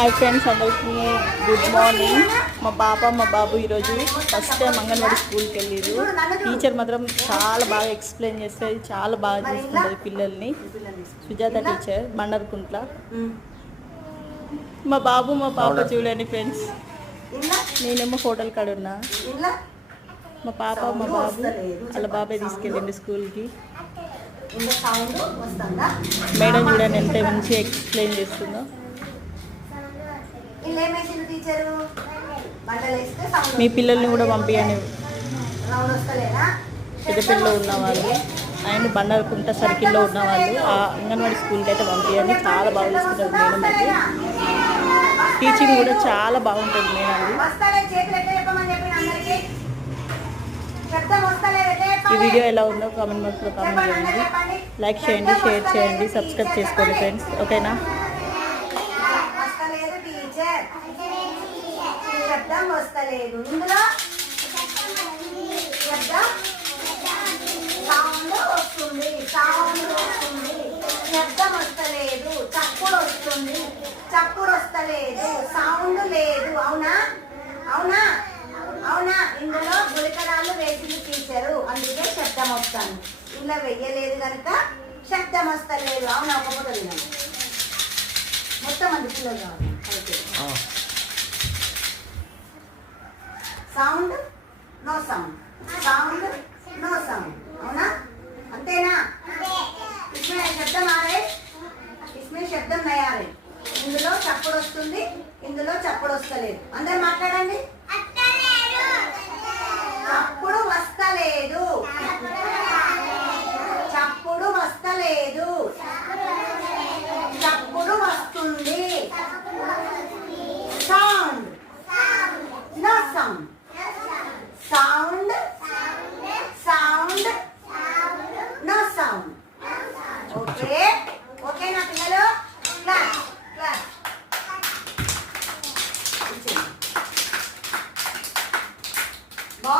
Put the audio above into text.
Hi friends, అందరికీ good morning. మా పాప మా బాబు ఈరోజు ఫస్ట్ టైం అంగన్వాడీ స్కూల్కి వెళ్ళారు. టీచర్ మాత్రం చాలా బాగా ఎక్స్ప్లెయిన్ చేస్తుంది, చాలా బాగా చూసుకుంటుంది పిల్లల్ని. సుజాత టీచర్, బండర్కుంట్ల. మా బాబు మా పాప చూడండి ఫ్రెండ్స్. నేనేమో హోటల్ కాడ ఉన్నా. మా పాప మా బాబు వాళ్ళ బాబాయ్ తీసుకెళ్ళిండు స్కూల్కి. మేడం చూడండి ఎంత మంచిగా ఎక్స్ప్లెయిన్ చేస్తుందో. మీ పిల్లల్ని కూడా పంపించండి, పెద్దపల్లిలో ఉన్నవాళ్ళు అండ్ బండారుకుంట సర్కిల్లో ఉన్నవాళ్ళు ఆ అంగన్వాడీ స్కూల్కి అయితే పంపించండి. చాలా బాగా చూసుకుంటారు మేడం అయితే. టీచింగ్ కూడా చాలా బాగుంటుంది మేడం. ఈ వీడియో ఎలా ఉందో కామెంట్ బాక్స్లో కామెంట్ చేయండి, లైక్ చేయండి, షేర్ చేయండి, సబ్స్క్రైబ్ చేసుకోండి ఫ్రెండ్స్. ఓకేనా? శబ్దం వస్తలేదు. ఇందులో శబ్దం సౌండ్ వస్తుంది, సౌండ్ వస్తుంది. శబ్దం వస్తలేదు, చప్పుడు వస్తుంది, చప్పుడు వస్తలేదు, సౌండ్ లేదు. అవునా అవునా అవునా? ఇందులో గుళికరాలు వేసింది టీచరు, అందుకే శబ్దం వస్తాను. ఇలా వెయ్యలేదు కనుక శబ్దం వస్తలేదు. అవునా? ఒక్కొక్కటి వినండి, మొత్తం మంది పిల్లలు కావాలి. Sound no sound, sound no sound. అవునా? అంతేనా? ఇస్మే శబ్దం ఆ రే, ఇస్మే శబ్దం నై ఆ రే. ఇందులో చప్పుడు వస్తుంది, ఇందులో చప్పుడు వస్తలేదు. అందరు మాట్లాడండి. చప్పుడు వస్తలేదు, చప్పుడు వస్తలేదు, చప్పుడు వస్తుంది. Sound no sound, sound, sound, no sound. Okay.